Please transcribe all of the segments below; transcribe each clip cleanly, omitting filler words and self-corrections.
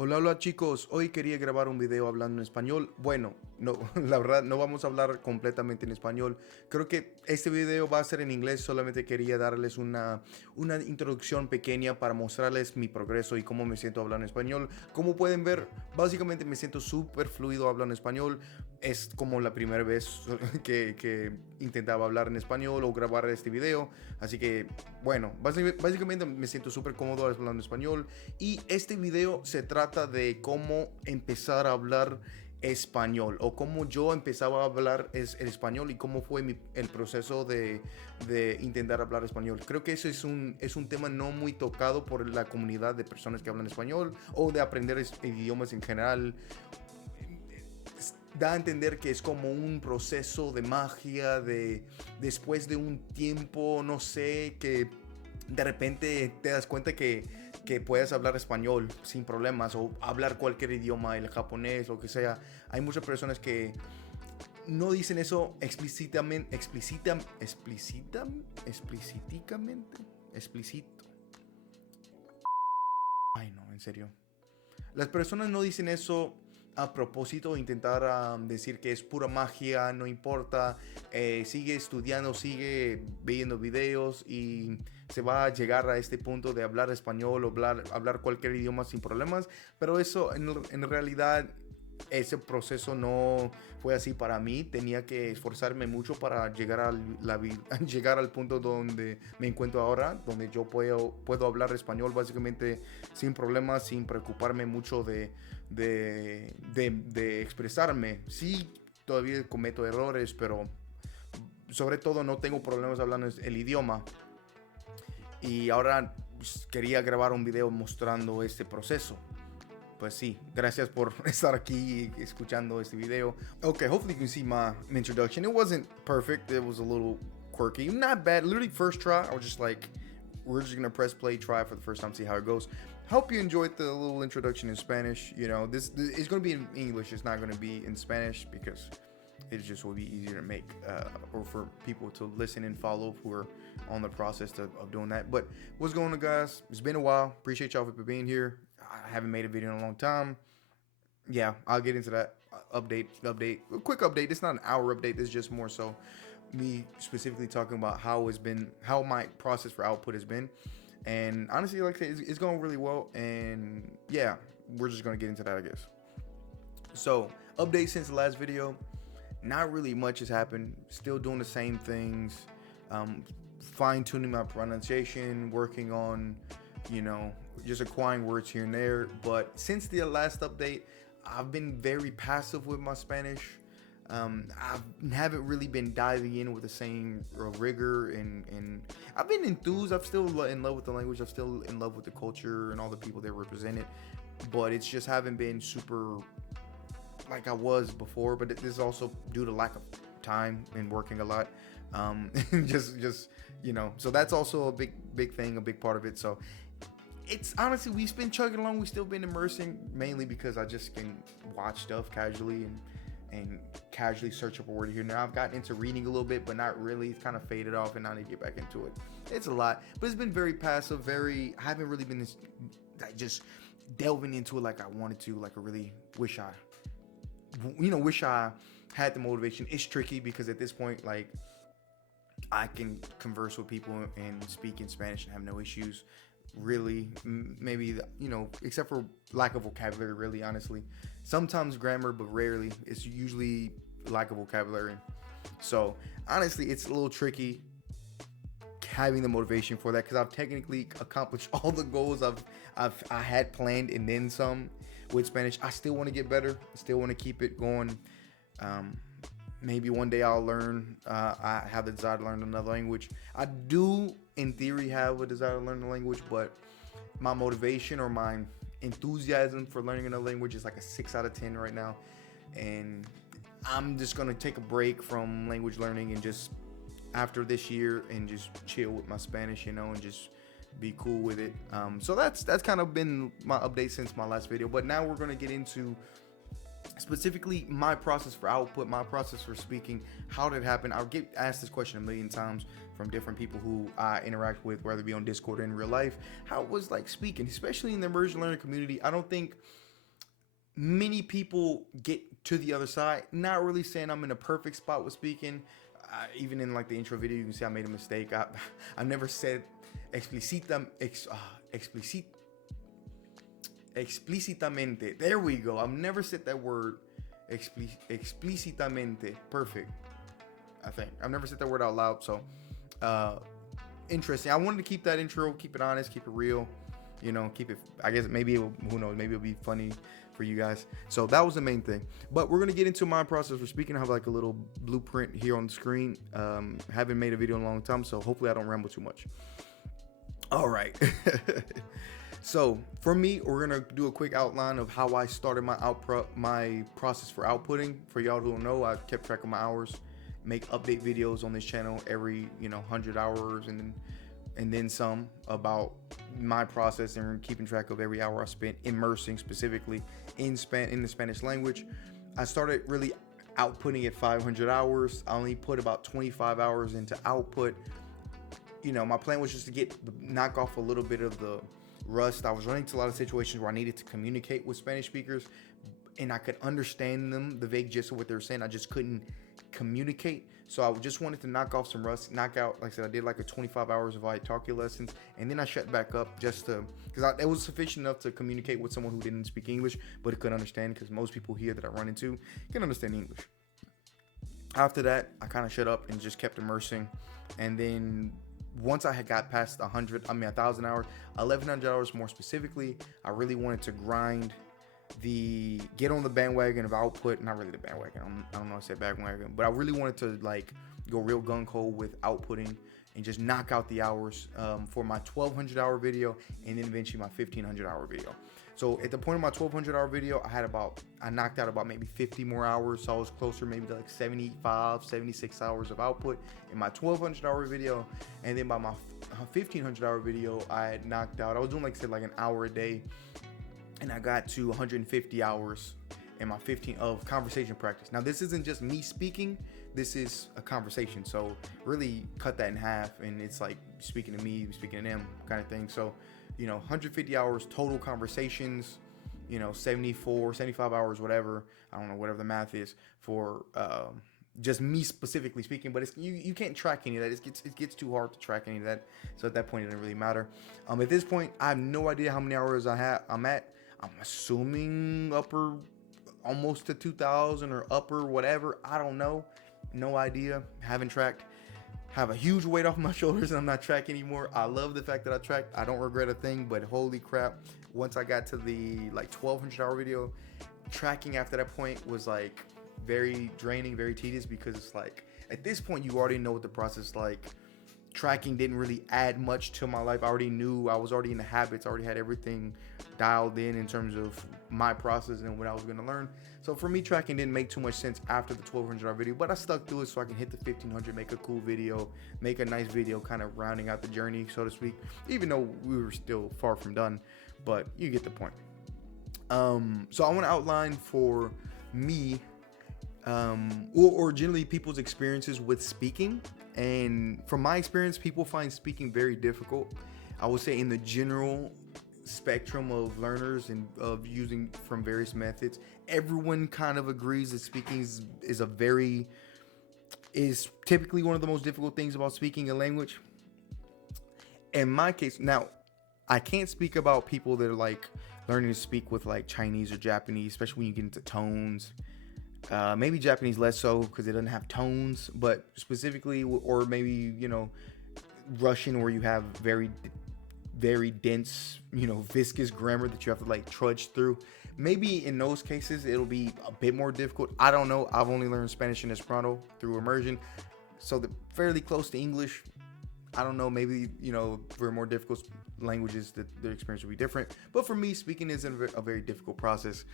Hola, hola chicos, hoy quería grabar un video hablando en español. Bueno, no, la verdad no vamos a hablar completamente en español. Creo que este video va a ser en inglés, solamente quería darles una introducción pequeña para mostrarles mi progreso y cómo me siento hablando en español. Como pueden ver, básicamente me siento súper fluido hablando en español. Es como la primera vez que intentaba hablar en español o grabar este video. Así que, bueno, básicamente me siento súper cómodo hablando en español. Y este video se trata de cómo empezar a hablar español o cómo yo empezaba a hablar el español y cómo fue el proceso de intentar hablar español. Creo que eso es un tema no muy tocado por la comunidad de personas que hablan español o de aprender idiomas en general. Da a entender que es como un proceso de magia, de después de un tiempo, no sé, que de repente te das cuenta que puedes hablar español sin problemas o hablar cualquier idioma, el japonés, lo que sea. Hay muchas personas que no dicen eso explícito. Ay, no, en serio. Las personas no dicen eso a propósito, intentar decir que es pura magia, no importa, sigue estudiando, sigue viendo videos y se va a llegar a este punto de hablar español o hablar cualquier idioma sin problemas, pero eso en realidad ese proceso no fue así para mí. Tenía que esforzarme mucho para llegar llegar al punto donde me encuentro ahora, donde yo puedo hablar español básicamente sin problemas, sin preocuparme mucho de expresarme. Sí, todavía cometo errores, pero sobre todo no tengo problemas hablando el idioma. Y ahora pues, quería grabar un video mostrando este proceso. Pues sí, gracias por estar aquí escuchando este video. Okay, hopefully you can see my introduction. It wasn't perfect. It was a little quirky. Not bad. Literally first try, I was just like, we're just gonna press play, try for the first time, see how it goes. Hope you enjoyed the little introduction in Spanish. You know, this is gonna be in English. It's not gonna be in Spanish because it just will be easier to make or for people to listen and follow who are on the process of doing that. But what's going on, guys? It's been a while. Appreciate y'all for being here. I haven't made a video in a long time. Yeah, I'll get into that update. A quick update. It's not an hour update. This is just more so me specifically talking about how my process for output has been. And honestly, like I said, it's going really well. And yeah, we're just gonna get into that, I guess. So, update since the last video. Not really much has happened. Still doing the same things. Fine tuning my pronunciation, working on, just acquiring words here and there. But since the last update, I've been very passive with my Spanish. I haven't really been diving in with the same rigor, and I've been enthused. I'm still in love with the language. I'm still in love with the culture and all the people that represent it. But it's just haven't been super like I was before. But this is also due to lack of time and working a lot. Just so that's also a big thing, a big part of it. So it's honestly, we've been chugging along. We've still been immersing, mainly because I just can watch stuff casually and casually search up a word here. Now I've gotten into reading a little bit, but not really. It's kind of faded off, and I need to get back into it. It's a lot, but it's been very passive. I haven't really been just delving into it like I wanted to. Like I really wish I had the motivation. It's tricky because at this point, like, I can converse with people and speak in Spanish and have no issues. Really, maybe except for lack of vocabulary. Really, honestly, sometimes grammar, but rarely. It's usually lack of vocabulary. So honestly, it's a little tricky having the motivation for that because I've technically accomplished all the goals I had planned and then some with Spanish. I still want to get better. I still want to keep it going. Maybe one day I'll learn. I have the desire to learn another language. I do, in theory, have a desire to learn a language, but my motivation or my enthusiasm for learning another language is like a 6 out of 10 right now. And I'm just going to take a break from language learning and just after this year and just chill with my Spanish, and just be cool with it. So that's kind of been my update since my last video. But now we're going to get into specifically my process for output, my process for speaking. How did it happen? I'll get asked this question a million times from different people who I interact with, whether it be on Discord or in real life. How it was like speaking, especially in the immersion learning community. I don't think many people get to the other side. Not really saying I'm in a perfect spot with speaking. Even in like the intro video, you can see I made a mistake. I never said explicitamente. There we go. I've never said that word explicitamente. Perfect. I think I've never said that word out loud. So interesting. I wanted to keep that intro, keep it honest, keep it real. You know, keep it. I guess maybe who knows? Maybe it'll be funny for you guys. So that was the main thing. But we're gonna get into my process for speaking. I have like a little blueprint here on the screen. Haven't made a video in a long time, so hopefully I don't ramble too much. All right. So for me, we're gonna do a quick outline of how I started my process for outputting. For y'all who don't know, I kept track of my hours, make update videos on this channel every 100 hours and then some about my process and keeping track of every hour I spent immersing specifically in the Spanish language. I started really outputting at 500 hours. I only put about 25 hours into output. My plan was just to knock off a little bit of the rust. I was running into a lot of situations where I needed to communicate with Spanish speakers and I could understand them, the vague gist of what they were saying. I just couldn't communicate. So I just wanted to knock off some rust, knock out, like I said, I did like a 25 hours of italki lessons, and then I shut back up just to, because it was sufficient enough to communicate with someone who didn't speak English, but it could understand, because most people here that I run into can understand English. After that, I kind of shut up and just kept immersing. And then once I had got past 1,000 hours, 1,100 hours more specifically, I really wanted to get on the bandwagon of output. Not really the bandwagon, I don't know if I said bandwagon, but I really wanted to like go real gung-ho with outputting and just knock out the hours for my 1,200 hour video and then eventually my 1,500 hour video. So at the point of my 1,200 hour video, I knocked out about maybe 50 more hours. So I was closer maybe to like 75, 76 hours of output in my 1,200 hour video. And then by my 1,500 hour video, I had knocked out, I was doing like an hour a day. And I got to 150 hours in my 15 of conversation practice. Now this isn't just me speaking, this is a conversation. So really cut that in half and it's like speaking to me, speaking to them kind of thing. So 150 hours total conversations, 74, 75 hours, whatever. I don't know, whatever the math is for just me specifically speaking, but you can't track any of that. It gets too hard to track any of that. So at that point, it didn't really matter. At this point, I have no idea how many hours I'm at. I'm assuming upper, almost to 2,000 or upper, whatever. I don't know. No idea. Haven't tracked. Have a huge weight off my shoulders and I'm not tracking anymore. I love the fact that I tracked. I don't regret a thing, but holy crap. Once I got to the 1,200 hour video, tracking after that point was like very draining, very tedious, because it's like at this point you already know what the process is like. Tracking didn't really add much to my life. I already knew, I was already in the habits, already had everything dialed in terms of my process and what I was going to learn. So for me, tracking didn't make too much sense after the 1,200 hour video, but I stuck to it so I can hit the 1,500, make a cool video, make a nice video, kind of rounding out the journey, so to speak, even though we were still far from done, but you get the point. So I want to outline for me, or generally people's experiences with speaking. And from my experience, people find speaking very difficult. I would say in the general spectrum of learners and of using from various methods, everyone kind of agrees that speaking is typically one of the most difficult things about speaking a language. In my case, now I can't speak about people that are like learning to speak with like Chinese or Japanese, especially when you get into tones. Maybe Japanese less so because it doesn't have tones, but specifically, or maybe Russian, where you have very, very dense, viscous grammar that you have to like trudge through. Maybe in those cases it'll be a bit more difficult. I don't know. I've only learned Spanish and Esperanto through immersion, so they're fairly close to English. I don't know, maybe, for more difficult languages that their experience will be different. But for me, speaking isn't a very difficult process.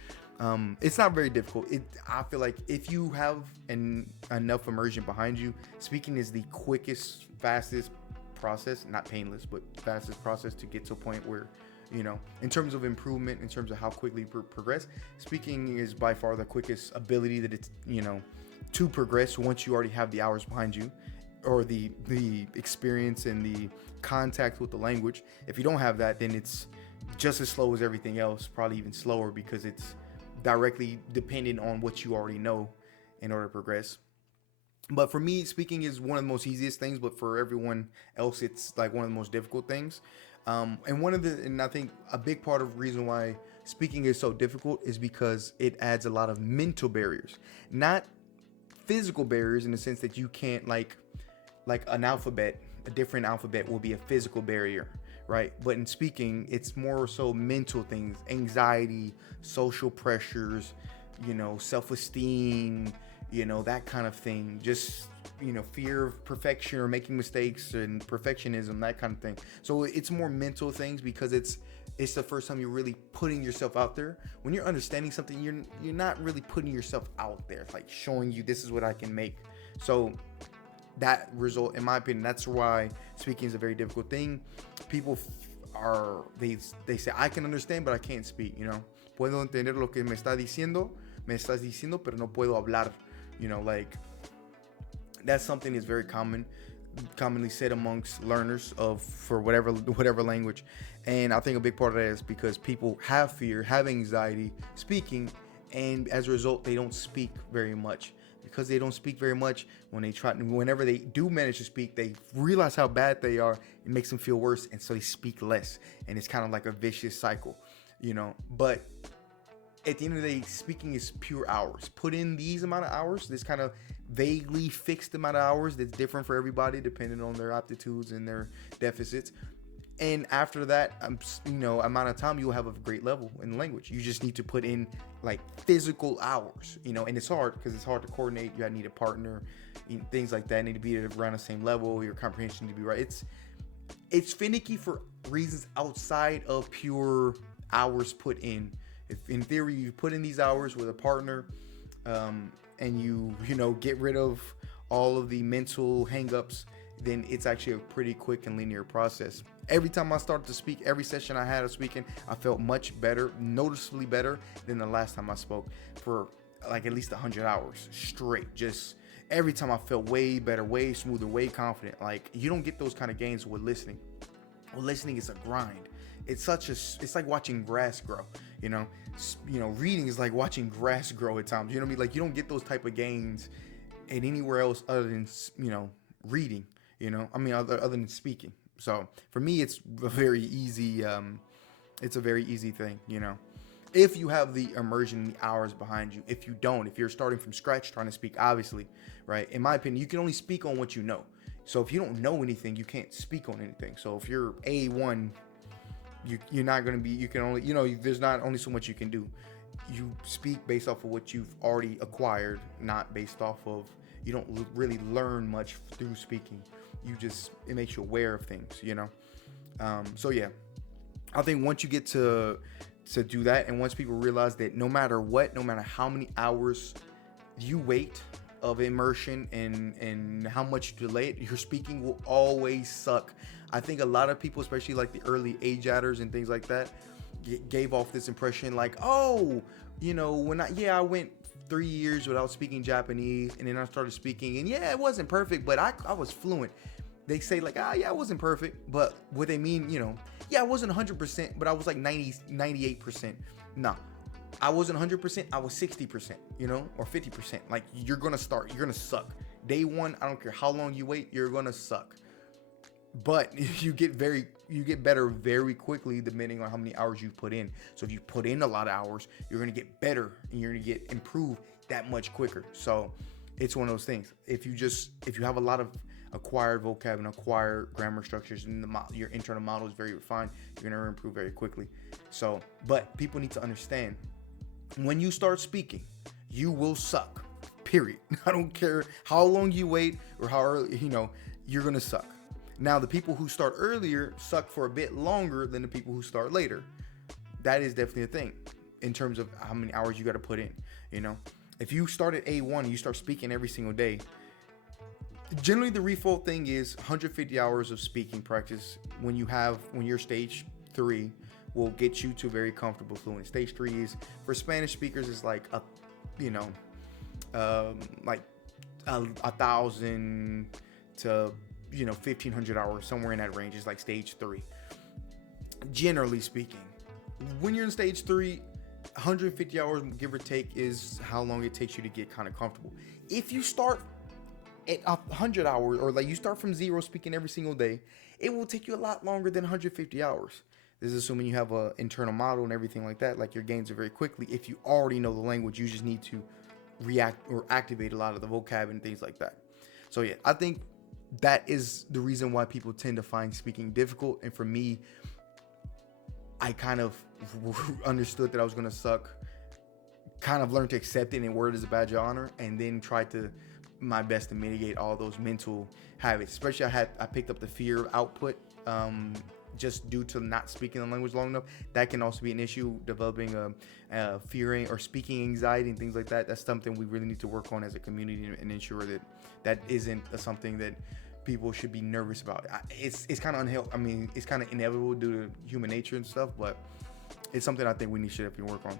It's not very difficult. I feel like if you have enough immersion behind you, speaking is the quickest, fastest process, not painless, but fastest process to get to a point where, in terms of improvement, in terms of how quickly you progress, speaking is by far the quickest ability that it's, to progress once you already have the hours behind you, or the experience and the contact with the language. If you don't have that, then it's just as slow as everything else, probably even slower, because it's directly dependent on what you already know in order to progress. But for me, speaking is one of the most easiest things, but for everyone else, it's like one of the most difficult things. And I think a big part of the reason why speaking is so difficult is because it adds a lot of mental barriers, not physical barriers in the sense that you can't like an alphabet, a different alphabet will be a physical barrier, right? But in speaking, it's more so mental things, anxiety, social pressures, self-esteem, that kind of thing. Just, fear of perfection or making mistakes and perfectionism, that kind of thing. So it's more mental things because it's the first time you're really putting yourself out there. When you're understanding something, you're not really putting yourself out there. It's like showing you this is what I can make. So that result, in my opinion, that's why speaking is a very difficult thing. People they say I can understand, but I can't speak. Puedo entender lo que me estás diciendo, pero no puedo hablar. Like that's something that's very commonly said amongst learners for whatever language. And I think a big part of that is because people have fear, have anxiety speaking, and as a result they don't speak very much. Because they don't speak very much, whenever they do manage to speak, they realize how bad they are. It makes them feel worse, and so they speak less, and it's kind of like a vicious cycle, But at the end of the day, speaking is pure hours. Put in these amount of hours, this kind of vaguely fixed amount of hours that's different for everybody depending on their aptitudes and their deficits. And after that, amount of time, you'll have a great level in the language. You just need to put in like physical hours, and it's hard because it's hard to coordinate. You need a partner, things like that need to be around the same level. Your comprehension need to be right. It's finicky for reasons outside of pure hours put in. If in theory you put in these hours with a partner, and you get rid of all of the mental hangups, then it's actually a pretty quick and linear process. Every time I started to speak, every session I had of speaking, I felt much better, noticeably better than the last time I spoke for like at least 100 hours straight. Just every time I felt way better, way smoother, way confident. Like you don't get those kind of gains with listening. Well, listening is a grind. It's like watching grass grow, reading is like watching grass grow at times. You know what I mean? Like you don't get those type of gains in anywhere else other than, reading, other than speaking. So for me, it's a very easy thing, if you have the immersion, the hours behind you. If you don't, if you're starting from scratch, trying to speak, obviously, right? In my opinion, you can only speak on what you know. So if you don't know anything, you can't speak on anything. So if you're A1, you're not going to be, you can only, there's not only so much you can do. You speak based off of what you've already acquired, not based off of, you don't really learn much through speaking. It makes you aware of things, So yeah, I think once you get to do that, and once people realize that no matter how many hours you wait of immersion and how much you delay it, your speaking will always suck. I think a lot of people, especially like the early age adders and things like that, gave off this impression like, oh, I went 3 years without speaking Japanese, and then I started speaking, and it wasn't perfect, but I was fluent. They say like, it wasn't perfect, but what they mean, I wasn't 100%, but I was like 98%. No, I wasn't 100%, I was 60%, or 50%. Like you're gonna suck. Day one, I don't care how long you wait, you're gonna suck. But you get better very quickly depending on how many hours you've put in. So if you put in a lot of hours, you're going to get better and you're going to get improved that much quicker. So it's one of those things. If you have a lot of acquired vocab and acquired grammar structures and your internal model is very refined, you're going to improve very quickly. So, but people need to understand, when you start speaking, you will suck, period. I don't care how long you wait or how early, you're going to suck. Now, the people who start earlier suck for a bit longer than the people who start later. That is definitely a thing in terms of how many hours you got to put in, If you start at A1 and you start speaking every single day, generally the default thing is 150 hours of speaking practice when you're stage 3 will get you to very comfortable fluent. Stage 3 is, for Spanish speakers, is like like 1,000 to 1,500 hours, somewhere in that range is like stage 3. Generally speaking, when you're in stage 3, 150 hours, give or take, is how long it takes you to get kind of comfortable. If you start at 100 hours, or like you start from zero speaking every single day, it will take you a lot longer than 150 hours. This is assuming you have an internal model and everything like that. Like, your gains are very quickly. If you already know the language, you just need to react or activate a lot of the vocab and things like that. So yeah, I think that is the reason why people tend to find speaking difficult. And for me, I kind of understood that I was going to suck, kind of learned to accept it and wear it as a badge of honor, and then tried to my best to mitigate all those mental habits. Especially I picked up the fear of output, just due to not speaking the language long enough. That can also be an issue, developing a fearing or speaking anxiety and things like that. That's something we really need to work on as a community, and ensure that that isn't something that people should be nervous about. It's kind of unhealthy. I mean, it's kind of inevitable due to human nature and stuff, but it's something I think we should definitely work on.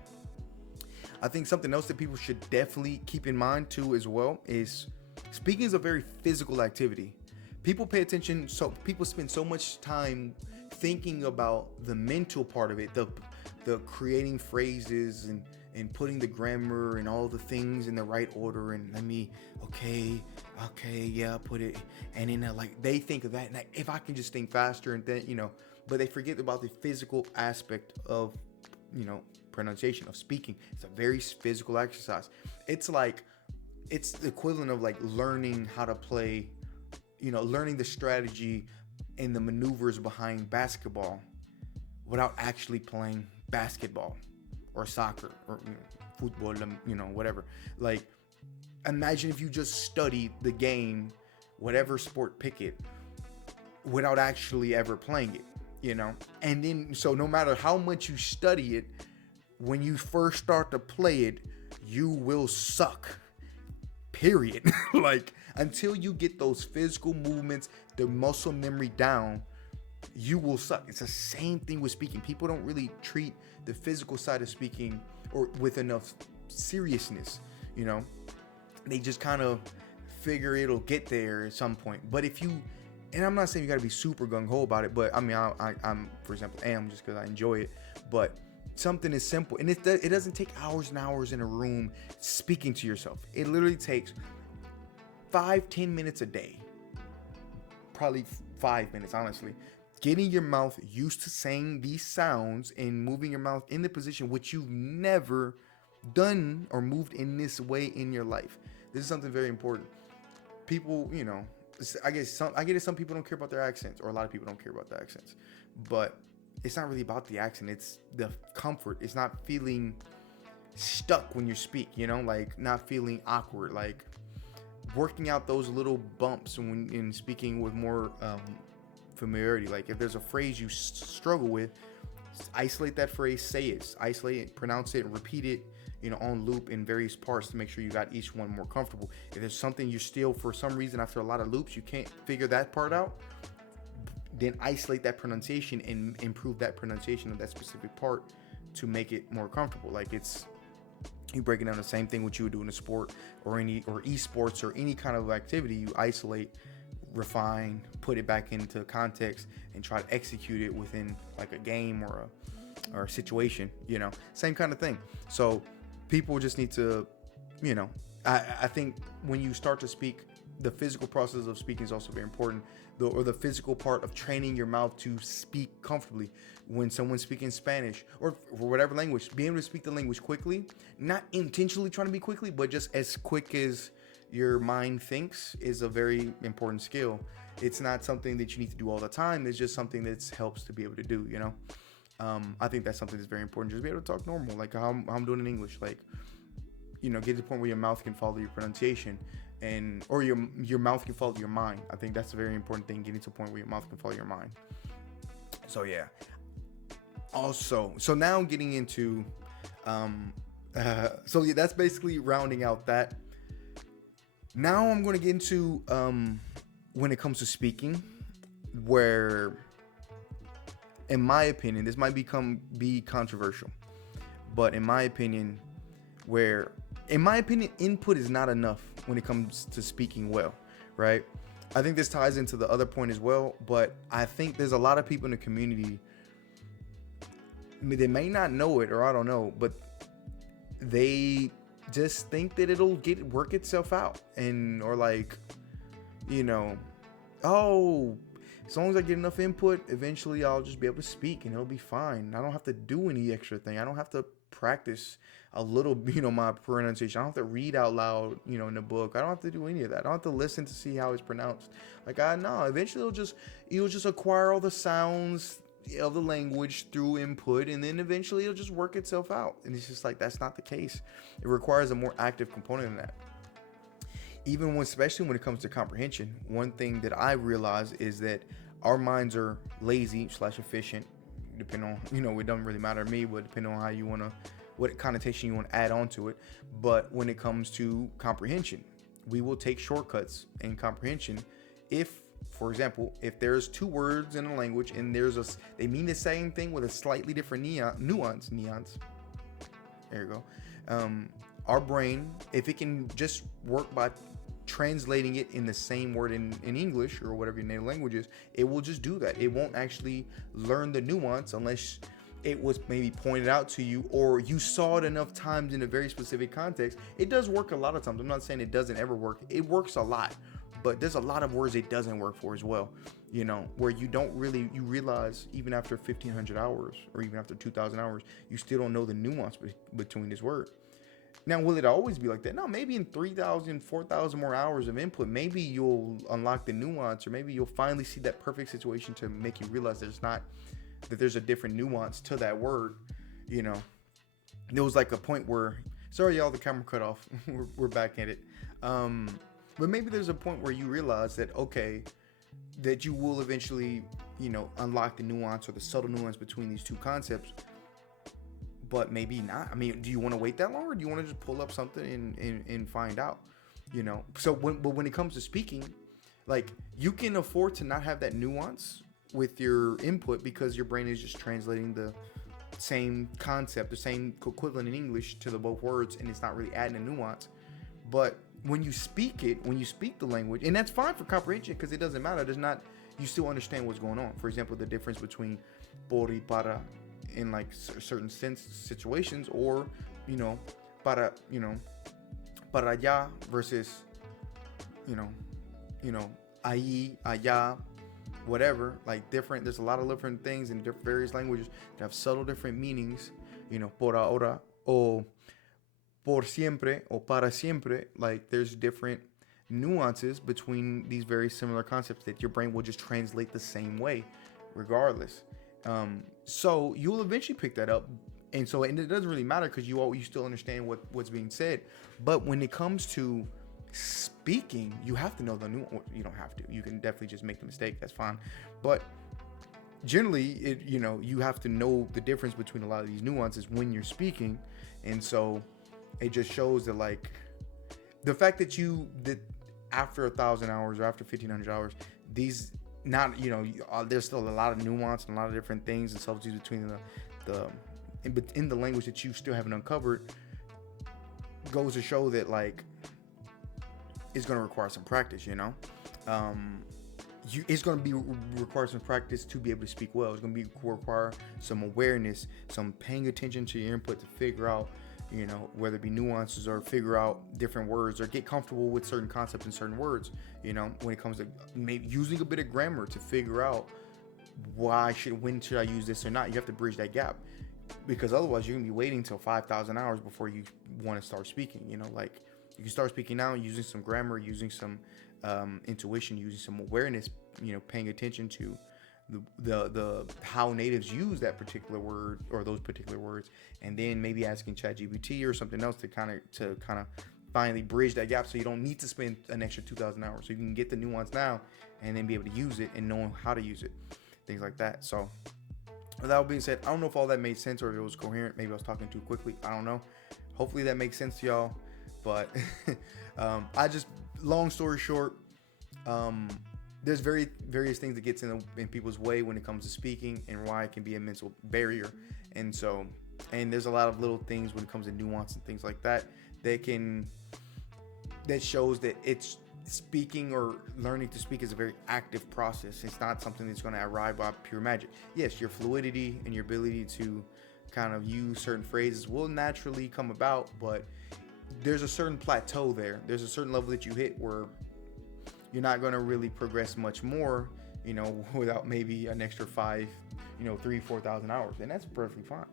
I think something else that people should definitely keep in mind too as well is speaking is a very physical activity. People pay attention, so people spend so much time thinking about the mental part of it, the creating phrases and putting the grammar and all the things in the right order, and okay, yeah, put it, and then like they think of that, and if I can just think faster, and then but they forget about the physical aspect of pronunciation, of speaking. It's a very physical exercise. It's the equivalent of like learning how to play, learning the strategy and the maneuvers behind basketball without actually playing basketball or soccer or football, whatever. Like, imagine if you just studied the game, whatever sport, pick it, without actually ever playing it, And then, so no matter how much you study it, when you first start to play it, you will suck. Period. Like, until you get those physical movements, the muscle memory down, you will suck. It's the same thing with speaking. People don't really treat the physical side of speaking or with enough seriousness, They just kind of figure it'll get there at some point. But if you, and I'm not saying you got to be super gung-ho about it, but I mean, I'm for example, am just because I enjoy it, but something is simple, and it doesn't take hours and hours in a room speaking to yourself. It literally takes 5-10 minutes a day, probably 5 minutes, honestly, getting your mouth used to saying these sounds and moving your mouth in the position which you've never done or moved in this way in your life. This is something very important. People, I get it, some people don't care about their accents, or a lot of people don't care about their accents, but it's not really about the accent. It's the comfort. It's not feeling stuck when you speak, like not feeling awkward, like working out those little bumps when in speaking with more familiarity. Like, if there's a phrase you struggle with, isolate that phrase, say it, isolate it, pronounce it, and repeat it, on loop in various parts to make sure you got each one more comfortable. If there's something you're still, for some reason, after a lot of loops, you can't figure that part out, then isolate that pronunciation and improve that pronunciation of that specific part to make it more comfortable. Like, it's you breaking down the same thing what you would do in a sport or esports or any kind of activity. You isolate, refine, put it back into context, and try to execute it within like a game or a situation. Same kind of thing. So people just need to, I think when you start to speak, the physical process of speaking is also very important. The physical part of training your mouth to speak comfortably. When someone's speaking Spanish or whatever language, being able to speak the language quickly, not intentionally trying to be quickly, but just as quick as your mind thinks, is a very important skill. It's not something that you need to do all the time. It's just something that helps to be able to do, I think that's something that's very important. Just be able to talk normal, like how I'm doing in English. Like, get to the point where your mouth can follow your pronunciation, or your mouth can follow your mind. I think that's a very important thing, getting to a point where your mouth can follow your mind. So yeah. Also, so now getting into, so yeah, that's basically rounding out that. Now I'm going to get into, when it comes to speaking, where, in my opinion, this might be controversial, but in my opinion, input is not enough when it comes to speaking well, right? I think this ties into the other point as well, but I think there's a lot of people in the community, they may not know it, or I don't know, but they just think that it'll work itself out, and or like, you know, oh, as long as I get enough input, eventually I'll just be able to speak and it'll be fine. I don't have to do any extra thing. I don't have to practice a little, my pronunciation. I don't have to read out loud, in the book. I don't have to do any of that. I don't have to listen to see how it's pronounced. Like, eventually you'll just acquire all the sounds of the language through input, and then eventually it'll just work itself out. And it's just like, that's not the case. It requires a more active component in that. Especially when it comes to comprehension, one thing that I realize is that our minds are lazy / efficient, depending on, it doesn't really matter to me, but depending on how you want to, what connotation you want to add on to it. But when it comes to comprehension, we will take shortcuts in comprehension. For example, if there's two words in a language and they mean the same thing with a slightly different nuance. There you go. Our brain, if it can just work by translating it in the same word in English or whatever your native language is, it will just do that. It won't actually learn the nuance unless it was maybe pointed out to you or you saw it enough times in a very specific context. It does work a lot of times. I'm not saying it doesn't ever work. It works a lot, but there's a lot of words it doesn't work for as well, where you realize even after 1,500 hours or even after 2,000 hours, you still don't know the nuance between this word. Now, will it always be like that? No, maybe in 3,000, 4,000 more hours of input, maybe you'll unlock the nuance, or maybe you'll finally see that perfect situation to make you realize that there's a different nuance to that word. There was like a point where, sorry, y'all, the camera cut off. we're back at it. But maybe there's a point where you realize that, okay, that you will eventually, unlock the nuance or the subtle nuance between these two concepts. But maybe not. I mean, do you want to wait that long, or do you want to just pull up something and find out? So when it comes to speaking, like, you can afford to not have that nuance with your input because your brain is just translating the same concept, the same equivalent in English to the both words, and it's not really adding a nuance. But when you speak the language, and that's fine for comprehension because it doesn't matter. You still understand what's going on. For example, the difference between por y para in like certain situations, or para allá versus ahí, allá, whatever. Like, different, there's a lot of different things in various languages that have subtle different meanings. Por ahora o por siempre o para siempre. Like, there's different nuances between these very similar concepts that your brain will just translate the same way regardless. So you'll eventually pick that up, and it doesn't really matter because you still understand what's being said. But when it comes to speaking, you have to know the nuance. You don't have to. You can definitely just make the mistake. That's fine. But generally, you have to know the difference between a lot of these nuances when you're speaking, and so it just shows that, like, the fact that after 1,000 hours or after 1,500 hours, these. There's still a lot of nuance and a lot of different things and subtleties between in the language that you still haven't uncovered. Goes to show that, like, it's going to require some practice. It's going to require some practice to be able to speak well. It's going to require some awareness, some paying attention to your input to figure out, whether it be nuances or figure out different words or get comfortable with certain concepts and certain words, when it comes to maybe using a bit of grammar to figure out when should I use this or not. You have to bridge that gap, because otherwise you're going to be waiting till 5,000 hours before you want to start speaking. Like, you can start speaking now using some grammar, using some intuition, using some awareness, paying attention to the how natives use that particular word or those particular words, and then maybe asking ChatGPT or something else to kind of finally bridge that gap, so you don't need to spend an extra 2,000 hours. So you can get the nuance now and then be able to use it and know how to use it, things like that. So with that being said, I don't know if all that made sense or if it was coherent. Maybe I was talking too quickly. I don't know. Hopefully that makes sense to y'all. But long story short, there's various things that gets in people's way when it comes to speaking, and why it can be a mental barrier. And there's a lot of little things when it comes to nuance and things like that that shows that it's speaking or learning to speak is a very active process. It's not something that's going to arrive by pure magic. Yes, your fluidity and your ability to kind of use certain phrases will naturally come about, but there's a certain plateau there. There's a certain level that you hit where you're not going to really progress much more, without maybe an extra 4,000 hours. And that's perfectly fine.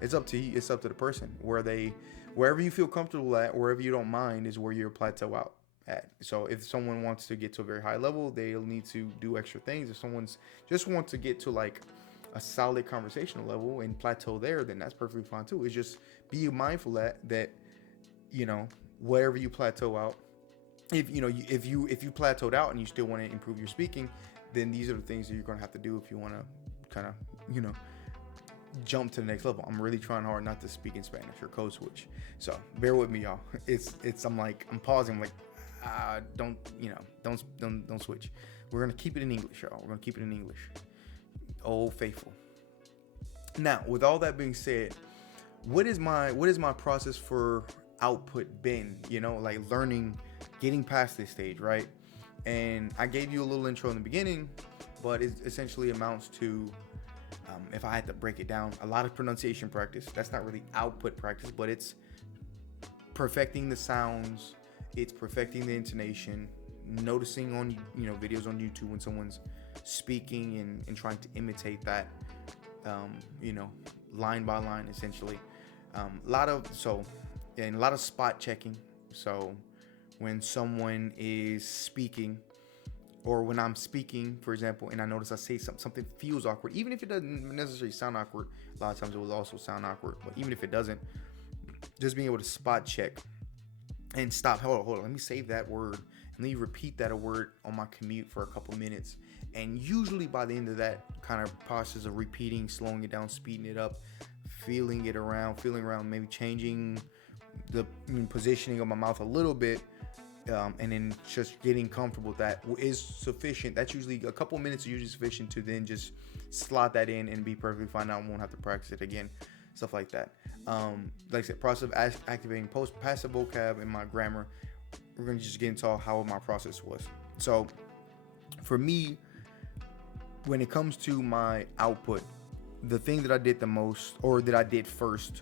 It's up to you. It's up to the person wherever you feel comfortable at, wherever you don't mind is where your plateau out at. So if someone wants to get to a very high level, they'll need to do extra things. If someone's just wants to get to like a solid conversational level and plateau there, then that's perfectly fine too. It's just be mindful that wherever you plateau out, if you plateaued out and you still want to improve your speaking, then these are the things that you're going to have to do if you want to kind of jump to the next level. I'm really trying hard not to speak in Spanish or code switch, so bear with me, y'all. I'm pausing. I'm like, don't switch. We're gonna keep it in English, y'all. We're gonna keep it in English. Oh, faithful. Now, with all that being said, what is my process for output been? Like learning, getting past this stage, right? And I gave you a little intro in the beginning, but it essentially amounts to, if I had to break it down, a lot of pronunciation practice. That's not really output practice, but it's perfecting the sounds. It's perfecting the intonation, noticing on videos on YouTube when someone's speaking and trying to imitate that, line by line, essentially. A lot of spot checking. So when someone is speaking, or when I'm speaking, for example, and I notice I say something feels awkward, even if it doesn't necessarily sound awkward. A lot of times it will also sound awkward, but even if it doesn't, just being able to spot check and stop. Hold on. Let me save that word and let me repeat that word on my commute for a couple minutes. And usually by the end of that kind of process of repeating, slowing it down, speeding it up, feeling around, maybe changing the positioning of my mouth a little bit, and then just getting comfortable with that is sufficient. That's usually a couple minutes is usually sufficient to then just slot that in and be perfectly fine. I won't have to practice it again, stuff like that. Like I said, process of activating passive vocab and my grammar. We're going to just get into how my process was. So for me, when it comes to my output, the thing that I did the most, or that I did first,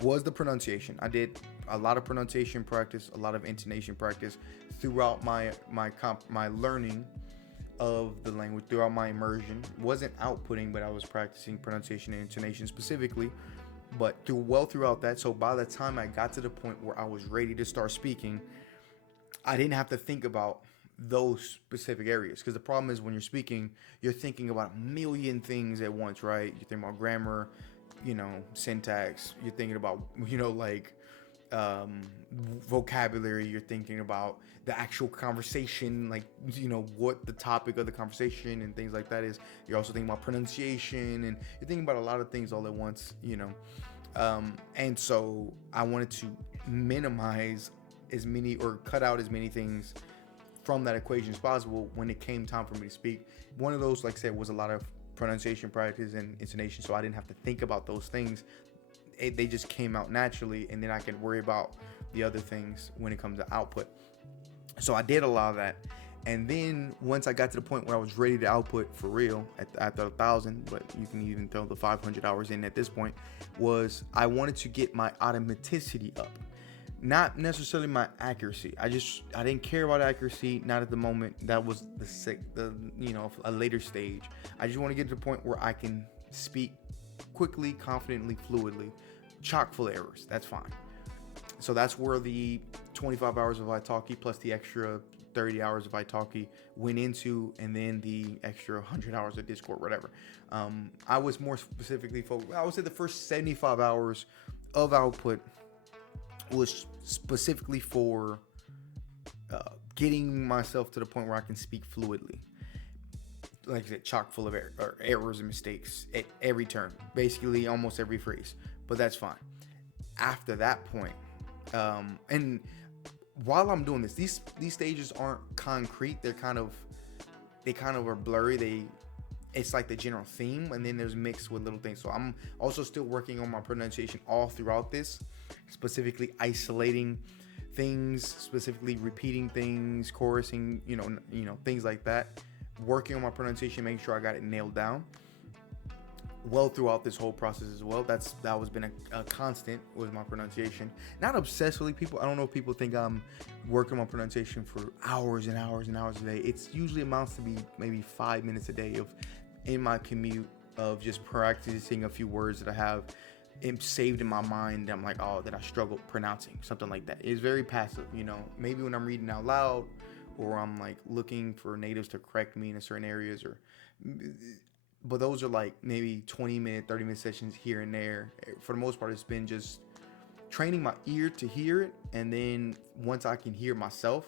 was the pronunciation. I did a lot of pronunciation practice, a lot of intonation practice throughout my learning of the language, throughout my immersion. Wasn't outputting, but I was practicing pronunciation and intonation specifically, but throughout that. So by the time I got to the point where I was ready to start speaking, I didn't have to think about those specific areas, because the problem is when you're speaking, you're thinking about a million things at once, right? You're thinking about grammar, syntax, you're thinking about vocabulary, you're thinking about the actual conversation, like what the topic of the conversation and things like that is. You're also thinking about pronunciation, and you're thinking about a lot of things all at once, and so I wanted to minimize as many, or cut out as many things from that equation as possible when it came time for me to speak. One of those, like I said, was a lot of pronunciation practice and intonation, so I didn't have to think about those things. They just came out naturally, and then I can worry about the other things when it comes to output. So I did a lot of that, and then once I got to the point where I was ready to output for real after 1,000, but you can even throw the 500 hours in at this point, was I wanted to get my automaticity up. Not necessarily my accuracy. I didn't care about accuracy, not at the moment. That was a later stage. I just want to get to the point where I can speak quickly, confidently, fluidly, chock full of errors. That's fine. So that's where the 25 hours of Italki plus the extra 30 hours of Italki went into, and then the extra 100 hours of Discord, whatever. I was more specifically focused. I would say the first 75 hours of output was specifically for getting myself to the point where I can speak fluidly. Like I said, chock full of errors and mistakes at every turn, basically almost every phrase, but that's fine. After that point, and while I'm doing this, these stages aren't concrete. They kind of are blurry. It's like the general theme, and then there's mixed with little things. So I'm also still working on my pronunciation all throughout this, specifically isolating things, specifically repeating things, chorusing, things like that. Working on my pronunciation, making sure I got it nailed down. well throughout this whole process as well. That was been a constant was my pronunciation. Not obsessively, people. I don't know if people think I'm working on pronunciation for hours and hours and hours a day. It's usually amounts to be maybe 5 minutes a day of in my commute of just practicing a few words that I have saved in my mind. I'm like, oh, that I struggle pronouncing, something like that. It's very passive, you know. Maybe when I'm reading out loud, or I'm like looking for natives to correct me in certain areas, or but those are like maybe 20-minute, 30-minute sessions here and there. For the most part, it's been just training my ear to hear it, and then once I can hear myself,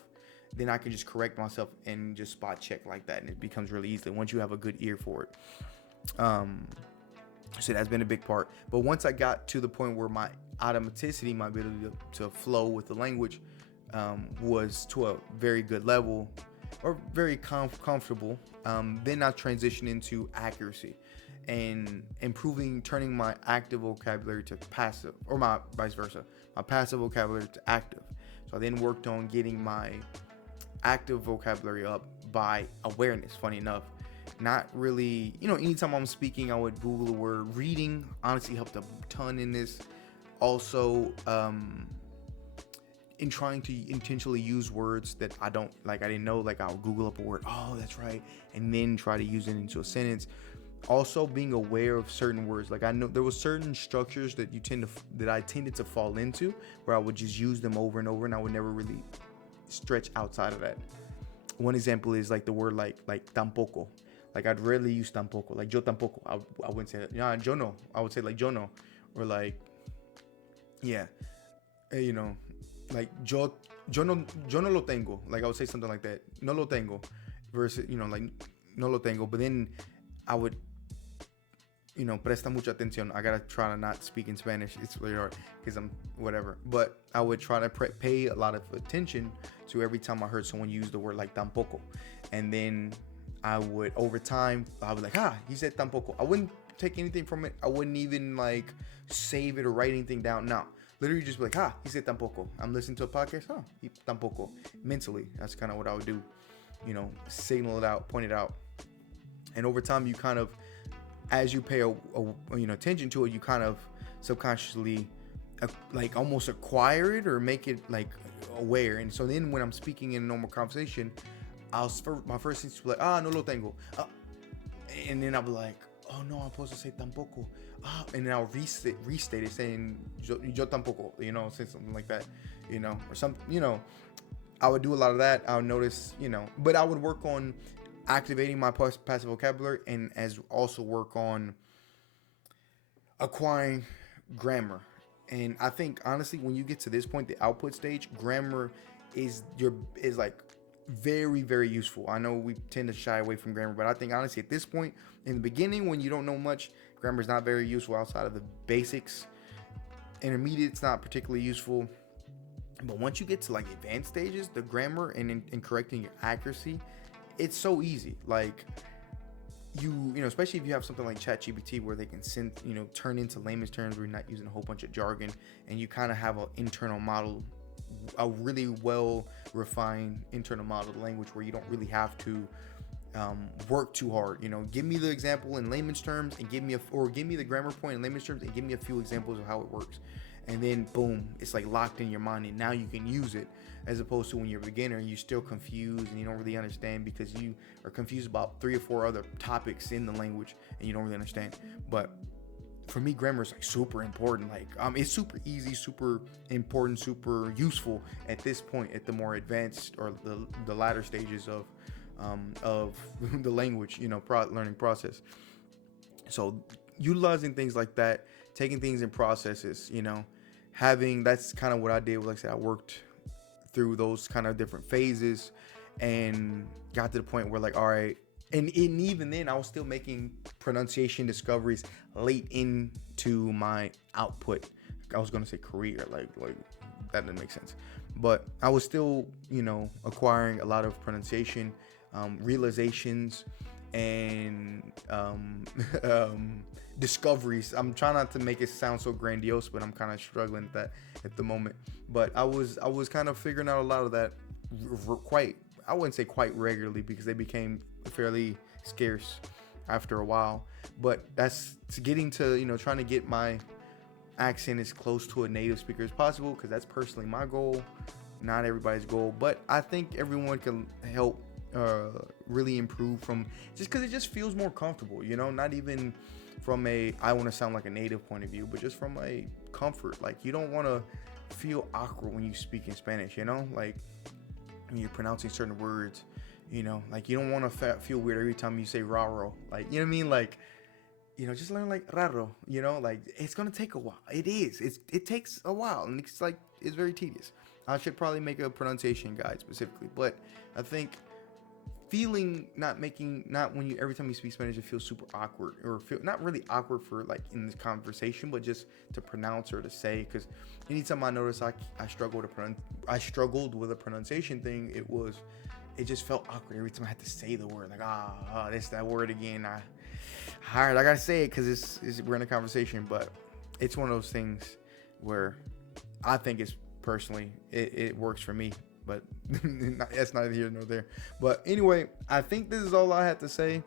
then I can just correct myself and just spot check like that, and it becomes really easy once you have a good ear for it. So that's been a big part. But once I got to the point where my automaticity, my ability to flow with the language, was to a very good level, or very comfortable, then I transitioned into accuracy and improving, turning my active vocabulary to passive, or my vice versa, my passive vocabulary to active. So I then worked on getting my active vocabulary up by awareness. Funny enough, not really, anytime I'm speaking, I would Google the word. Reading honestly helped a ton in this. Also, in trying to intentionally use words that I didn't know, like I'll Google up a word, oh, that's right, and then try to use it into a sentence. Also, being aware of certain words, like I know there was certain structures that I tended to fall into, where I would just use them over and over, and I would never really stretch outside of that. One example is like the word like tampoco. Like I'd rarely use tampoco. Like yo tampoco. I wouldn't say that. Yeah, yo no. I would say like yo no, or like, yeah, like yo no lo tengo. Like I would say something like that. No lo tengo, versus like no lo tengo. But then I would, presta mucha atención. I gotta try to not speak in Spanish. It's really hard because I'm whatever. But I would try to pay a lot of attention to every time I heard someone use the word like tampoco, and then I would, over time, I would like, he said tampoco. I wouldn't take anything from it. I wouldn't even like save it or write anything down. No, literally just be like, he said tampoco. I'm listening to a podcast, he tampoco. Mentally, that's kind of what I would do. Signal it out, point it out. And over time, you kind of, as you pay attention to it, you kind of subconsciously like almost acquire it or make it like aware. And so then when I'm speaking in a normal conversation, my first instinct was like, no lo tengo. And then I'll be like, oh no, I'm supposed to say tampoco. And then I'll restate it saying yo tampoco, say something like that, or something, I would do a lot of that. I would notice, but I would work on activating my passive vocabulary, and as also work on acquiring grammar. And I think honestly, when you get to this point, the output stage, grammar is like very, very useful. I know we tend to shy away from grammar, but I think honestly at this point, in the beginning, when you don't know much, grammar is not very useful outside of the basics. Intermediate, it's not particularly useful. But once you get to like advanced stages, the grammar and correcting your accuracy, it's so easy. Like especially if you have something like ChatGPT where they can turn into layman's terms where you're not using a whole bunch of jargon, and you kind of have an internal model, a really well refined internal model of language where you don't really have to work too hard. Give me the example in layman's terms and give me the grammar point in layman's terms and give me a few examples of how it works. And then boom, it's like locked in your mind, and now you can use it, as opposed to when you're a beginner and you're still confused and you don't really understand because you are confused about 3 or 4 other topics in the language and you don't really understand. But for me, grammar is like super important. Like it's super easy, super important, super useful at this point, at the more advanced or the latter stages of the language, learning process. So utilizing things like that, taking things in processes, that's kind of what I did. Like I said, I worked through those kind of different phases and got to the point where like, all right. And even then, I was still making pronunciation discoveries late into my output. I was going to say career, like that didn't make sense. But I was still, acquiring a lot of pronunciation, realizations, and discoveries. I'm trying not to make it sound so grandiose, but I'm kind of struggling with that at the moment. But I was kind of figuring out a lot of that I wouldn't say quite regularly, because they became fairly scarce. after a while. But that's getting to, trying to get my accent as close to a native speaker as possible, because that's personally my goal, not everybody's goal. But I think everyone can help really improve from just because it just feels more comfortable, not even from a I want to sound like a native point of view, but just from a comfort. Like, you don't want to feel awkward when you speak in Spanish, like when you're pronouncing certain words, like you don't want to feel weird every time you say raro, like, you know what I mean? Like, just learn like raro, like it's gonna take a while. It takes a while, and it's very tedious. I should probably make a pronunciation guide specifically, but I think not when you every time you speak Spanish it feels super awkward, or feel not really awkward for like in this conversation, but just to pronounce or to say. Because anytime I notice I struggled with a pronunciation thing, it just felt awkward every time I had to say the word, like that word again. I gotta say it because we're in a conversation. But it's one of those things where I think it's personally it works for me. But that's neither here nor there. But anyway, I think this is all I had to say.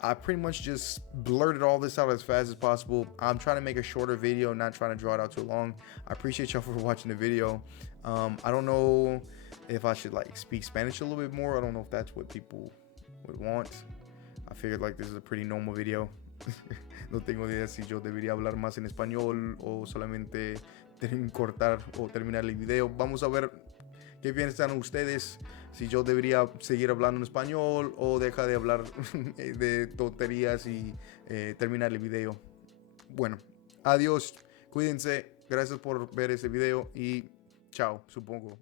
I pretty much just blurted all this out as fast as possible. I'm trying to make a shorter video, not trying to draw it out too long. I appreciate y'all for watching the video. I don't know if I should like speak Spanish a little bit more. I don't know if that's what people would want. I figured like this is a pretty normal video. No tengo idea si yo debería hablar más en español o solamente cortar o terminar el video. Vamos a ver qué piensan ustedes, si yo debería seguir hablando en español o deja de hablar de tonterías y terminar el video. Bueno, adiós, cuídense, gracias por ver este video y chao, supongo.